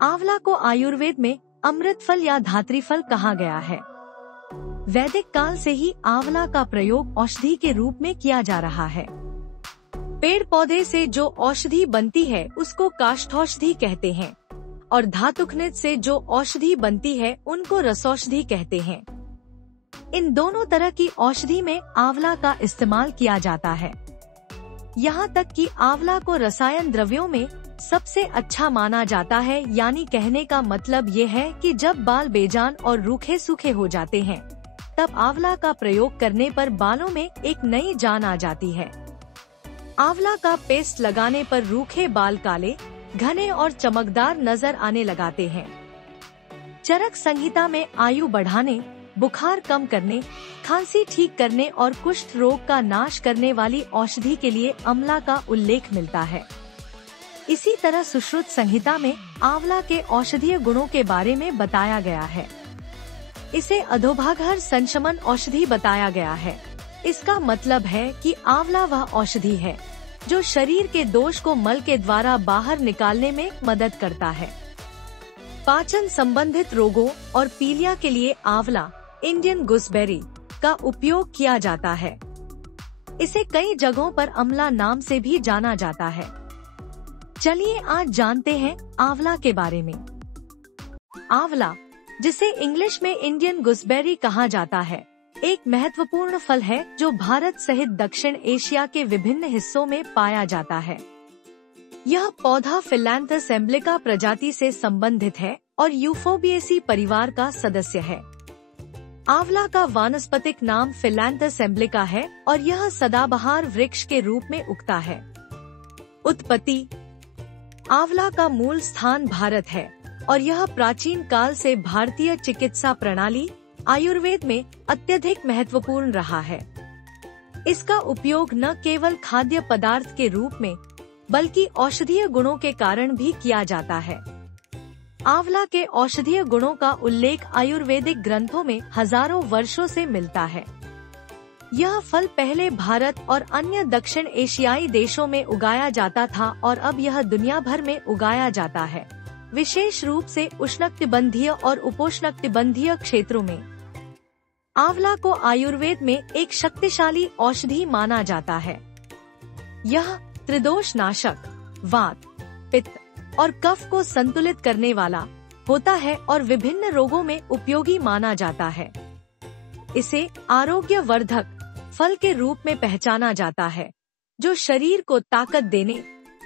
आंवला को आयुर्वेद में अमृत फल या धात्री फल कहा गया है। वैदिक काल से ही आंवला का प्रयोग औषधि के रूप में किया जा रहा है। पेड़ पौधे से जो औषधि बनती है उसको काष्ठौषधि कहते हैं और धातुखनिज से जो औषधि बनती है उनको रसौषधि कहते हैं। इन दोनों तरह की औषधि में आंवला का इस्तेमाल किया जाता है। यहाँ तक कि आंवला को रसायन द्रव्यों में सबसे अच्छा माना जाता है। यानी कहने का मतलब ये है कि जब बाल बेजान और रूखे सूखे हो जाते हैं तब आंवला का प्रयोग करने पर बालों में एक नई जान आ जाती है। आंवला का पेस्ट लगाने पर रूखे बाल काले, घने और चमकदार नजर आने लगाते हैं। चरक संहिता में आयु बढ़ाने, बुखार कम करने, खांसी ठीक करने और कुष्ठ रोग का नाश करने वाली औषधि के लिए आंवला का उल्लेख मिलता है। इसी तरह सुश्रुत संहिता में आंवला के औषधीय गुणों के बारे में बताया गया है। इसे अधोभागहर संशमन औषधि बताया गया है। इसका मतलब है कि आंवला वह औषधि है जो शरीर के दोष को मल के द्वारा बाहर निकालने में मदद करता है। पाचन संबंधित रोगों और पीलिया के लिए आंवला, इंडियन गूसबेरी का उपयोग किया जाता है। इसे कई जगहों पर अमला नाम से भी जाना जाता है। चलिए आज जानते हैं आंवला के बारे में। आंवला, जिसे इंग्लिश में इंडियन गूसबेरी कहा जाता है, एक महत्वपूर्ण फल है जो भारत सहित दक्षिण एशिया के विभिन्न हिस्सों में पाया जाता है। यह पौधा फिलैंथस एम्ब्लिका प्रजाति से संबंधित है और यूफोबिएसी परिवार का सदस्य है। आंवला का वानस्पतिक नाम फिलैंथस एम्ब्लिका है और यह सदाबहार वृक्ष के रूप में उगता है। उत्पत्ति: आंवला का मूल स्थान भारत है और यह प्राचीन काल से भारतीय चिकित्सा प्रणाली आयुर्वेद में अत्यधिक महत्वपूर्ण रहा है। इसका उपयोग न केवल खाद्य पदार्थ के रूप में बल्कि औषधीय गुणों के कारण भी किया जाता है। आंवला के औषधीय गुणों का उल्लेख आयुर्वेदिक ग्रंथों में हजारों वर्षों से मिलता है। यह फल पहले भारत और अन्य दक्षिण एशियाई देशों में उगाया जाता था और अब यह दुनिया भर में उगाया जाता है, विशेष रूप से उष्णकटिबंधीय और उपोष्णकटिबंधीय क्षेत्रों में। आंवला को आयुर्वेद में एक शक्तिशाली औषधि माना जाता है। यह त्रिदोष नाशक, वात, पित्त और कफ को संतुलित करने वाला होता है और विभिन्न रोगों में उपयोगी माना जाता है। इसे आरोग्य वर्धक फल के रूप में पहचाना जाता है, जो शरीर को ताकत देने,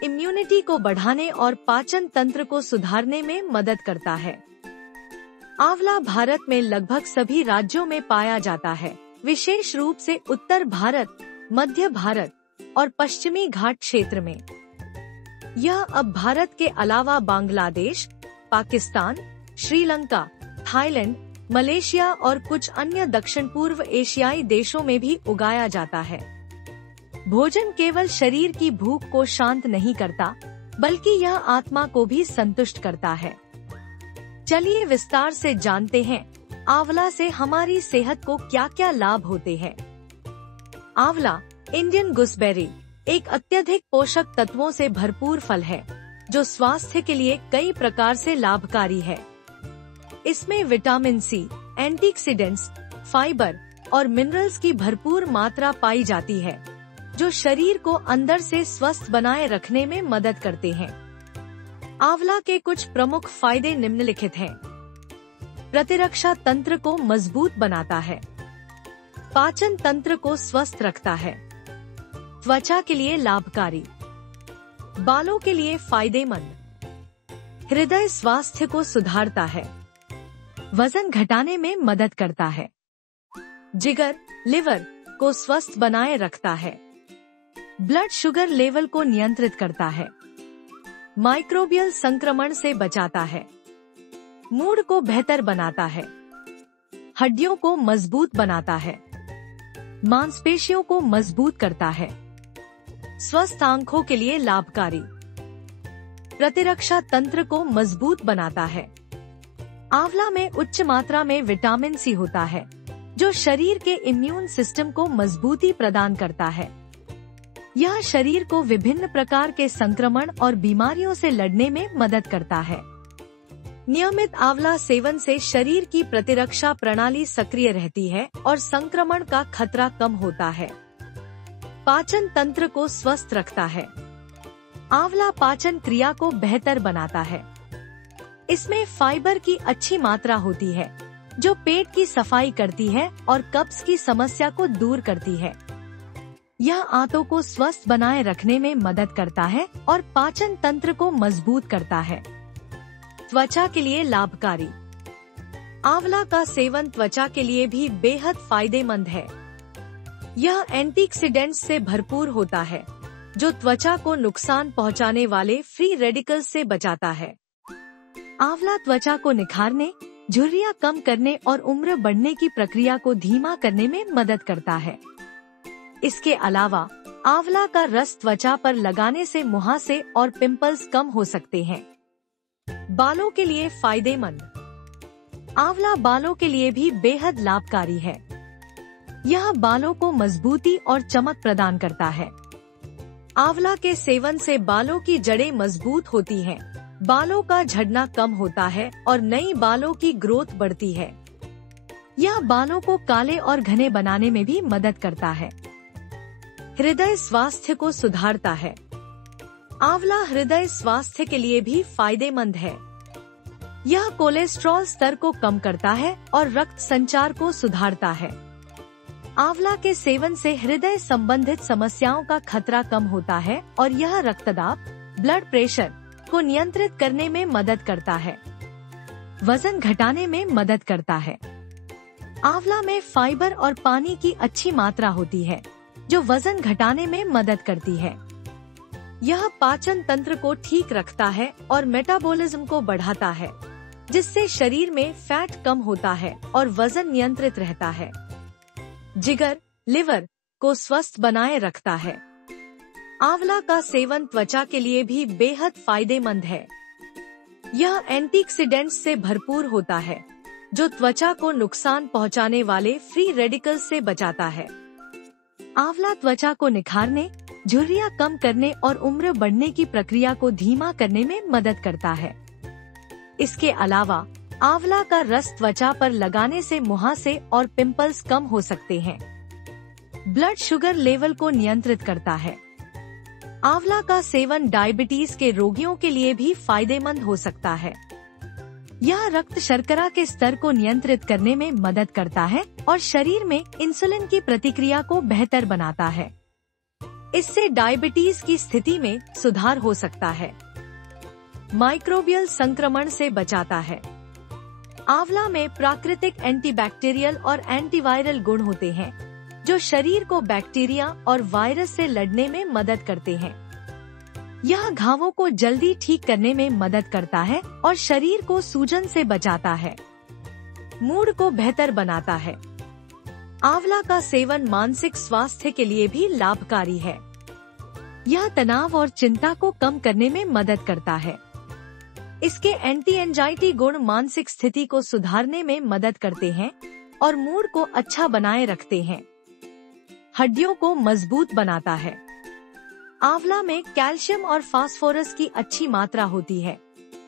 इम्यूनिटी को बढ़ाने और पाचन तंत्र को सुधारने में मदद करता है। आंवला भारत में लगभग सभी राज्यों में पाया जाता है, विशेष रूप से उत्तर भारत, मध्य भारत और पश्चिमी घाट क्षेत्र में। यह अब भारत के अलावा बांग्लादेश, पाकिस्तान, श्रीलंका, थाईलैंड, मलेशिया और कुछ अन्य दक्षिण पूर्व एशियाई देशों में भी उगाया जाता है। भोजन केवल शरीर की भूख को शांत नहीं करता, बल्कि यह आत्मा को भी संतुष्ट करता है। चलिए विस्तार से जानते हैं आंवला से हमारी सेहत को क्या क्या लाभ होते हैं। आंवला, इंडियन गूसबेरी, एक अत्यधिक पोषक तत्वों से भरपूर फल है जो स्वास्थ्य के लिए कई प्रकार से लाभकारी है। इसमें विटामिन सी, एंटीऑक्सीडेंट्स, फाइबर और मिनरल्स की भरपूर मात्रा पाई जाती है, जो शरीर को अंदर से स्वस्थ बनाए रखने में मदद करते हैं। आंवला के कुछ प्रमुख फायदे निम्नलिखित हैं। प्रतिरक्षा तंत्र को मजबूत बनाता है, पाचन तंत्र को स्वस्थ रखता है, त्वचा के लिए लाभकारी, बालों के लिए फायदेमंद, हृदय स्वास्थ्य को सुधारता है, वजन घटाने में मदद करता है, जिगर, लिवर को स्वस्थ बनाए रखता है, ब्लड शुगर लेवल को नियंत्रित करता है, माइक्रोबियल संक्रमण से बचाता है, मूड को बेहतर बनाता है, हड्डियों को मजबूत बनाता है, मांसपेशियों को मजबूत करता है, स्वस्थ आंखों के लिए लाभकारी, प्रतिरक्षा तंत्र को मजबूत बनाता है। आंवला में उच्च मात्रा में विटामिन सी होता है, जो शरीर के इम्यून सिस्टम को मजबूती प्रदान करता है। यह शरीर को विभिन्न प्रकार के संक्रमण और बीमारियों से लड़ने में मदद करता है। नियमित आंवला सेवन से शरीर की प्रतिरक्षा प्रणाली सक्रिय रहती है और संक्रमण का खतरा कम होता है। पाचन तंत्र को स्वस्थ रखता है। आंवला पाचन क्रिया को बेहतर बनाता है। इसमें फाइबर की अच्छी मात्रा होती है, जो पेट की सफाई करती है और कब्ज की समस्या को दूर करती है। यह आंतों को स्वस्थ बनाए रखने में मदद करता है और पाचन तंत्र को मजबूत करता है। त्वचा के लिए लाभकारी। आंवला का सेवन त्वचा के लिए भी बेहद फायदेमंद है। यह एंटीऑक्सीडेंट्स से भरपूर होता है, जो त्वचा को नुकसान पहुंचाने वाले फ्री रेडिकल्स से बचाता है। आंवला त्वचा को निखारने, झुर्रियां कम करने और उम्र बढ़ने की प्रक्रिया को धीमा करने में मदद करता है। इसके अलावा आंवला का रस त्वचा पर लगाने से मुहासे और पिंपल्स कम हो सकते हैं। बालों के लिए फायदेमंद। आंवला बालों के लिए भी बेहद लाभकारी है। यह बालों को मजबूती और चमक प्रदान करता है। आंवला के सेवन से बालों की जड़ें मजबूत होती हैं, बालों का झड़ना कम होता है और नई बालों की ग्रोथ बढ़ती है। यह बालों को काले और घने बनाने में भी मदद करता है। हृदय स्वास्थ्य को सुधारता है। आंवला हृदय स्वास्थ्य के लिए भी फायदेमंद है। यह कोलेस्ट्रॉल स्तर को कम करता है और रक्त संचार को सुधारता है। आंवला के सेवन से हृदय संबंधित समस्याओं का खतरा कम होता है और यह रक्तदाब, ब्लड प्रेशर को नियंत्रित करने में मदद करता है। वजन घटाने में मदद करता है। आंवला में फाइबर और पानी की अच्छी मात्रा होती है, जो वजन घटाने में मदद करती है। यह पाचन तंत्र को ठीक रखता है और मेटाबॉलिज्म को बढ़ाता है, जिससे शरीर में फैट कम होता है और वजन नियंत्रित रहता है। जिगर, लिवर को स्वस्थ बनाए रखता है। आंवला का सेवन त्वचा के लिए भी बेहद फायदेमंद है। यह एंटीऑक्सीडेंट्स से भरपूर होता है, जो त्वचा को नुकसान पहुंचाने वाले फ्री रेडिकल्स से बचाता है। आंवला त्वचा को निखारने, झुर्रियां कम करने और उम्र बढ़ने की प्रक्रिया को धीमा करने में मदद करता है। इसके अलावा आंवला का रस त्वचा पर लगाने से मुहासे और पिंपल्स कम हो सकते हैं। ब्लड शुगर लेवल को नियंत्रित करता है। आंवला का सेवन डायबिटीज के रोगियों के लिए भी फायदेमंद हो सकता है। यह रक्त शर्करा के स्तर को नियंत्रित करने में मदद करता है और शरीर में इंसुलिन की प्रतिक्रिया को बेहतर बनाता है। इससे डायबिटीज की स्थिति में सुधार हो सकता है। माइक्रोबियल संक्रमण से बचाता है। आंवला में प्राकृतिक एंटीबैक्टीरियल और एंटीवायरल गुण होते हैं, जो शरीर को बैक्टीरिया और वायरस से लड़ने में मदद करते हैं। यह घावों को जल्दी ठीक करने में मदद करता है और शरीर को सूजन से बचाता है। मूड को बेहतर बनाता है। आंवला का सेवन मानसिक स्वास्थ्य के लिए भी लाभकारी है। यह तनाव और चिंता को कम करने में मदद करता है। इसके एंटी एंजाइटी गुण मानसिक स्थिति को सुधारने में मदद करते हैं और मूड को अच्छा बनाए रखते हैं। हड्डियों को मजबूत बनाता है। आंवला में कैल्शियम और फास्फोरस की अच्छी मात्रा होती है,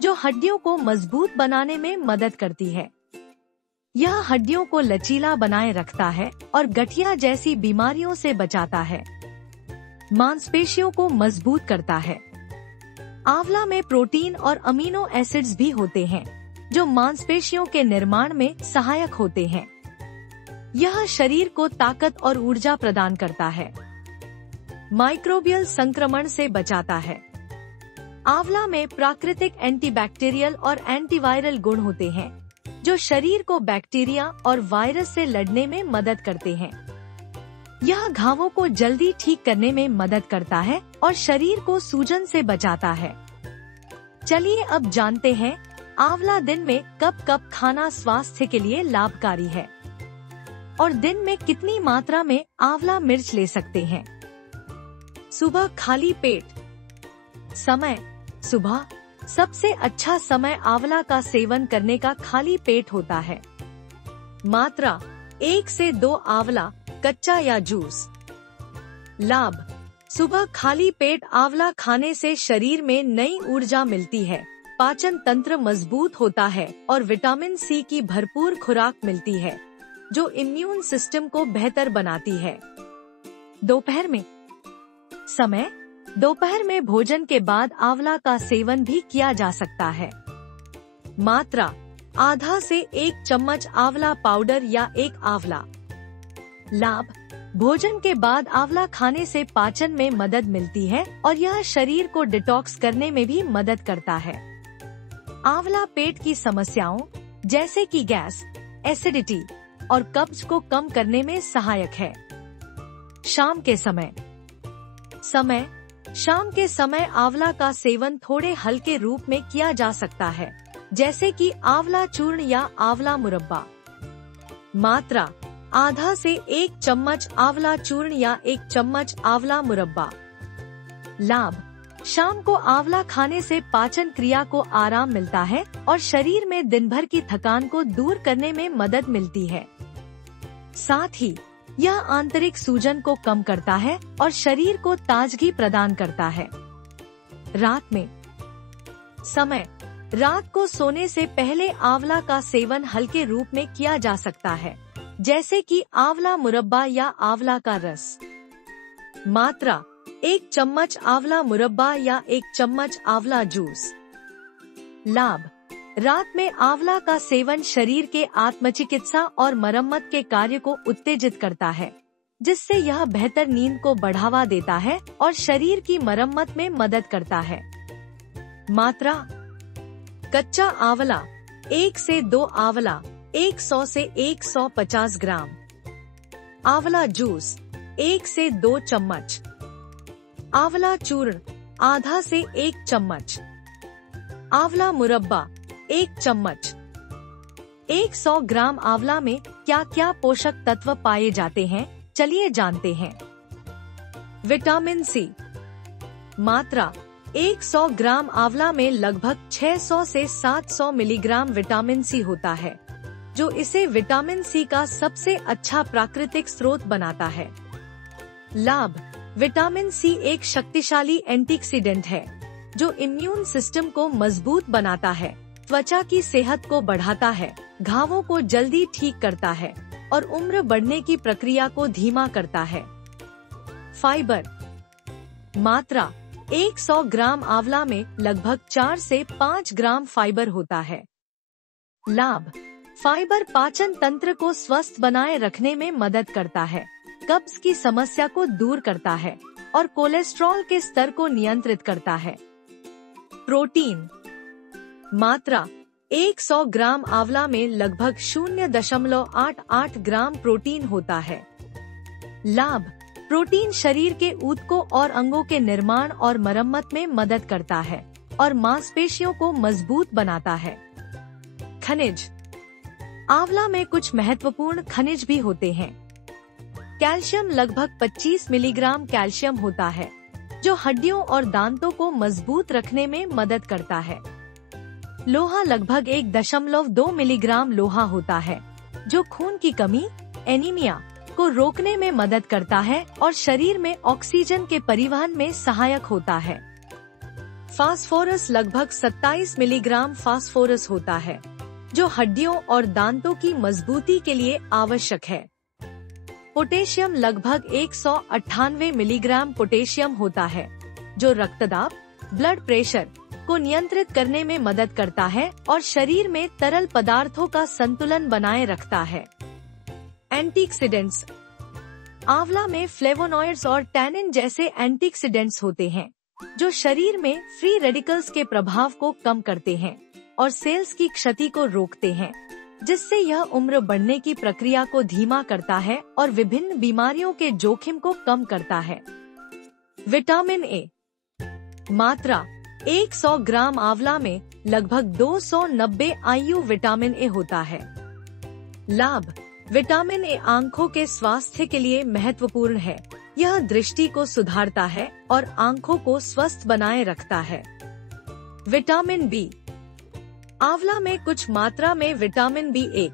जो हड्डियों को मजबूत बनाने में मदद करती है। यह हड्डियों को लचीला बनाए रखता है और गठिया जैसी बीमारियों से बचाता है। मांसपेशियों को मजबूत करता है। आंवला में प्रोटीन और अमीनो एसिड्स भी होते हैं, जो मांसपेशियों के निर्माण में सहायक होते हैं। यह शरीर को ताकत और ऊर्जा प्रदान करता है। माइक्रोबियल संक्रमण से बचाता है। आंवला में प्राकृतिक एंटीबैक्टीरियल और एंटीवायरल गुण होते हैं, जो शरीर को बैक्टीरिया और वायरस से लड़ने में मदद करते हैं। यह घावों को जल्दी ठीक करने में मदद करता है और शरीर को सूजन से बचाता है। चलिए अब जानते हैं आंवला दिन में कब कब खाना स्वास्थ्य के लिए लाभकारी है और दिन में कितनी मात्रा में आंवला मिर्च ले सकते हैं। सुबह खाली पेट। समय: सुबह सबसे अच्छा समय आंवला का सेवन करने का खाली पेट होता है। मात्रा: 1 से 2 आंवला, कच्चा या जूस। लाभ: सुबह खाली पेट आंवला खाने से शरीर में नई ऊर्जा मिलती है, पाचन तंत्र मजबूत होता है और विटामिन सी की भरपूर खुराक मिलती है, जो इम्यून सिस्टम को बेहतर बनाती है। दोपहर में समय, दोपहर में भोजन के बाद आंवला का सेवन भी किया जा सकता है। मात्रा, आधा से 1 चम्मच आंवला पाउडर या 1 आंवला। लाभ, भोजन के बाद आंवला खाने से पाचन में मदद मिलती है और यह शरीर को डिटॉक्स करने में भी मदद करता है। आंवला पेट की समस्याओं जैसे कि गैस, एसिडिटी और कब्ज को कम करने में सहायक है। शाम के समय, शाम के समय आंवला का सेवन थोड़े हल्के रूप में किया जा सकता है, जैसे कि आंवला चूर्ण या आंवला मुरब्बा। मात्रा, आधा से 1 चम्मच आंवला चूर्ण या 1 चम्मच आंवला मुरब्बा। लाभ, शाम को आंवला खाने से पाचन क्रिया को आराम मिलता है और शरीर में दिन भर की थकान को दूर करने में मदद मिलती है। साथ ही यह आंतरिक सूजन को कम करता है और शरीर को ताजगी प्रदान करता है। रात में समय, रात को सोने से पहले आंवला का सेवन हल्के रूप में किया जा सकता है, जैसे कि आंवला मुरब्बा या आंवला का रस। मात्रा, 1 चम्मच आंवला मुरब्बा या 1 चम्मच आंवला जूस। लाभ, रात में आंवला का सेवन शरीर के आत्मचिकित्सा और मरम्मत के कार्य को उत्तेजित करता है, जिससे यह बेहतर नींद को बढ़ावा देता है और शरीर की मरम्मत में मदद करता है। मात्रा, कच्चा आंवला 1 से 2 आंवला 100 से 150 ग्राम। आंवला जूस 1 से 2 चम्मच। आंवला चूर्ण आधा से 1 चम्मच। आंवला मुरब्बा 1 चम्मच। 100 ग्राम आंवला में क्या क्या पोषक तत्व पाए जाते हैं, चलिए जानते हैं। Vitamin C. मात्रा, 100 ग्राम आंवला में लगभग 600 से 700 मिलीग्राम विटामिन सी होता है, जो इसे विटामिन सी का सबसे अच्छा प्राकृतिक स्रोत बनाता है। लाभ, विटामिन सी एक शक्तिशाली एंटीऑक्सीडेंट है, जो इम्यून सिस्टम को मजबूत बनाता है, त्वचा की सेहत को बढ़ाता है, घावों को जल्दी ठीक करता है और उम्र बढ़ने की प्रक्रिया को धीमा करता है। फाइबर। मात्रा, 100 ग्राम आंवला में लगभग 4 से 5 ग्राम फाइबर होता है। लाभ, फाइबर पाचन तंत्र को स्वस्थ बनाए रखने में मदद करता है, कब्ज की समस्या को दूर करता है और कोलेस्ट्रॉल के स्तर को नियंत्रित करता है। प्रोटीन। मात्रा, 100 ग्राम आंवला में लगभग 0.88 ग्राम प्रोटीन होता है। लाभ, प्रोटीन शरीर के ऊतकों और अंगों के निर्माण और मरम्मत में मदद करता है और मांसपेशियों को मजबूत बनाता है। खनिज। आंवला में कुछ महत्वपूर्ण खनिज भी होते हैं। कैल्शियम लगभग 25 मिलीग्राम कैल्शियम होता है, जो हड्डियों और दांतों को मजबूत रखने में मदद करता है। लोहा लगभग 1.2 मिलीग्राम लोहा होता है, जो खून की कमी, एनीमिया को रोकने में मदद करता है और शरीर में ऑक्सीजन के परिवहन में सहायक होता है। फास्फोरस लगभग 27 मिलीग्राम फास्फोरस होता है, जो हड्डियों और दांतों की मजबूती के लिए आवश्यक है। पोटेशियम लगभग 198 मिलीग्राम पोटेशियम होता है, जो रक्तदाब, ब्लड प्रेशर को नियंत्रित करने में मदद करता है और शरीर में तरल पदार्थों का संतुलन बनाए रखता है। एंटीऑक्सीडेंट्स। आंवला में फ्लेवोनॉइड्स और टैनिन जैसे एंटीऑक्सीडेंट्स होते हैं, जो शरीर में फ्री रेडिकल्स के प्रभाव को कम करते हैं और सेल्स की क्षति को रोकते हैं, जिससे यह उम्र बढ़ने की प्रक्रिया को धीमा करता है और विभिन्न बीमारियों के जोखिम को कम करता है। Vitamin A. मात्रा, 100 ग्राम आंवला में लगभग 290 IU विटामिन ए होता है। लाभ, विटामिन ए आंखों के स्वास्थ्य के लिए महत्वपूर्ण है। यह दृष्टि को सुधारता है और आंखों को स्वस्थ बनाए रखता है। Vitamin B. आंवला में कुछ मात्रा में vitamin B1,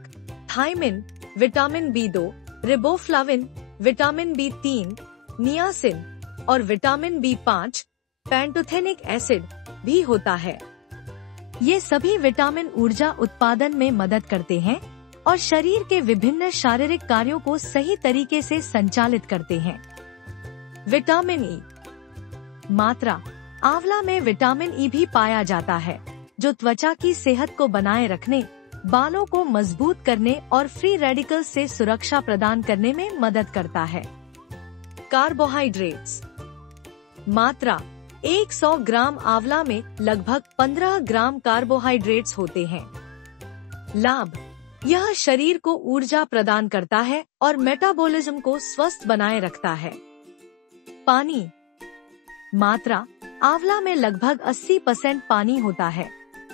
thiamine, vitamin B2, riboflavin, vitamin B3, niacin और विटामिन B5, पैंटोथेनिक एसिड भी होता है। ये सभी विटामिन ऊर्जा उत्पादन में मदद करते हैं और शरीर के विभिन्न शारीरिक कार्यों को सही तरीके से संचालित करते हैं। विटामिन ई मात्रा। आंवला में विटामिन ई भी पाया जाता है, जो त्वचा की सेहत को बनाए रखने, बालों को मजबूत करने और फ्री रेडिकल्स से सुरक्षा प्रदान करने में मदद करता है। कार्बोहाइड्रेट्स मात्रा। 100 ग्राम आंवला में लगभग 15 ग्राम कार्बोहाइड्रेट्स होते हैं। लाभ। यह शरीर को ऊर्जा प्रदान करता है और मेटाबॉलिज्म को स्वस्थ बनाए रखता है। पानी मात्रा। आंवला में लगभग 80% पानी होता है,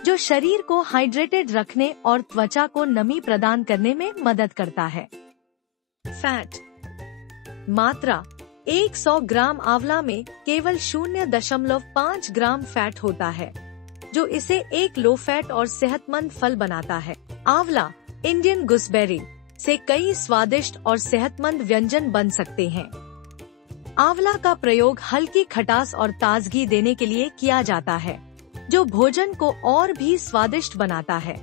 जो शरीर को हाइड्रेटेड रखने और त्वचा को नमी प्रदान करने में मदद करता है। फैट मात्रा। 100 ग्राम आंवला में केवल 0.5 ग्राम फैट होता है, जो इसे एक लो फैट और सेहतमंद फल बनाता है। आंवला इंडियन गुसबेरी से कई स्वादिष्ट और सेहतमंद व्यंजन बन सकते हैं। आंवला का प्रयोग हल्की खटास और ताजगी देने के लिए किया जाता है, जो भोजन को और भी स्वादिष्ट बनाता है।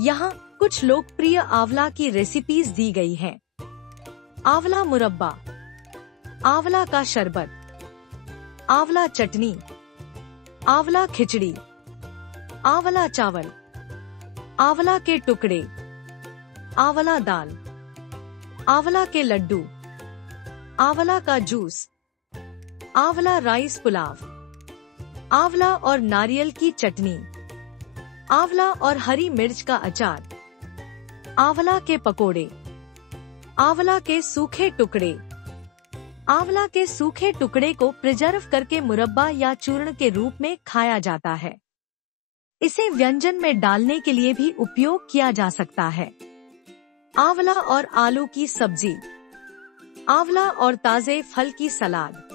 यहाँ कुछ लोकप्रिय आंवला की रेसिपीज दी गई हैं। आंवला मुरब्बा, आंवला का शरबत, आंवला चटनी, आंवला खिचड़ी, आंवला चावल, आंवला के टुकड़े, आंवला दाल, आंवला के लड्डू, आंवला का जूस, आंवला राइस पुलाव, आंवला और नारियल की चटनी, आंवला और हरी मिर्च का अचार, आंवला के पकोड़े, आंवला के सूखे टुकड़े। आंवला के सूखे टुकड़े को प्रिजर्व करके मुरब्बा या चूर्ण के रूप में खाया जाता है। इसे व्यंजन में डालने के लिए भी उपयोग किया जा सकता है। आंवला और आलू की सब्जी, आंवला और ताजे फल की सलाद।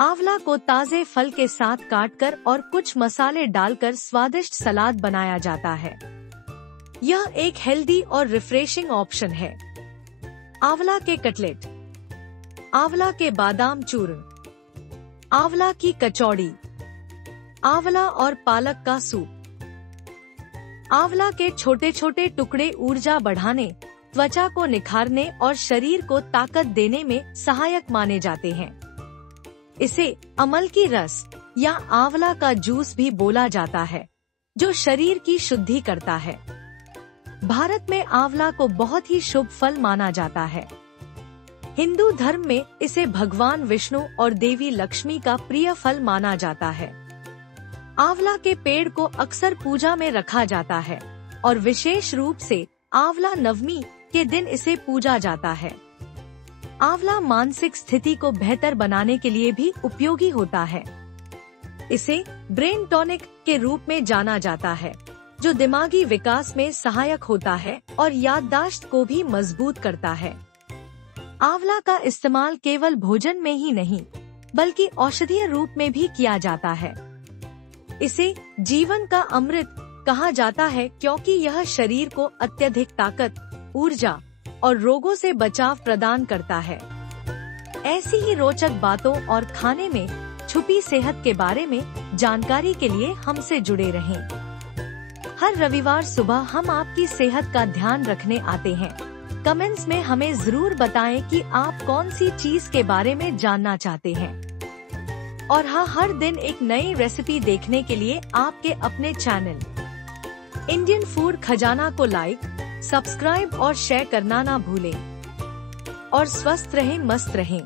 आंवला को ताजे फल के साथ काटकर और कुछ मसाले डालकर स्वादिष्ट सलाद बनाया जाता है। यह एक हेल्दी और रिफ्रेशिंग ऑप्शन है। आंवला के कटलेट, आंवला के बादाम चूर्ण, आंवला की कचौड़ी, आंवला और पालक का सूप। आंवला के छोटे छोटे टुकड़े ऊर्जा बढ़ाने, त्वचा को निखारने और शरीर को ताकत देने में सहायक माने जाते हैं। इसे अमल की रस या आंवला का जूस भी बोला जाता है, जो शरीर की शुद्धि करता है। भारत में आंवला को बहुत ही शुभ फल माना जाता है। हिंदू धर्म में इसे भगवान विष्णु और देवी लक्ष्मी का प्रिय फल माना जाता है। आंवला के पेड़ को अक्सर पूजा में रखा जाता है और विशेष रूप से आंवला नवमी के दिन इसे पूजा जाता है। आंवला मानसिक स्थिति को बेहतर बनाने के लिए भी उपयोगी होता है। इसे ब्रेन टॉनिक के रूप में जाना जाता है, जो दिमागी विकास में सहायक होता है और याददाश्त को भी मजबूत करता है। आंवला का इस्तेमाल केवल भोजन में ही नहीं, बल्कि औषधीय रूप में भी किया जाता है। इसे जीवन का अमृत कहा जाता है, क्योंकि यह शरीर को अत्यधिक ताकत, ऊर्जा और रोगों से बचाव प्रदान करता है। ऐसी ही रोचक बातों और खाने में छुपी सेहत के बारे में जानकारी के लिए हमसे जुड़े रहें। हर रविवार सुबह हम आपकी सेहत का ध्यान रखने आते हैं। कमेंट्स में हमें जरूर बताएं कि आप कौन सी चीज के बारे में जानना चाहते हैं। और हाँ, हर दिन एक नई रेसिपी देखने के लिए आपके अपने चैनल इंडियन फूड खजाना को लाइक, सब्सक्राइब और शेयर करना ना भूलें। और स्वस्थ रहें, मस्त रहें।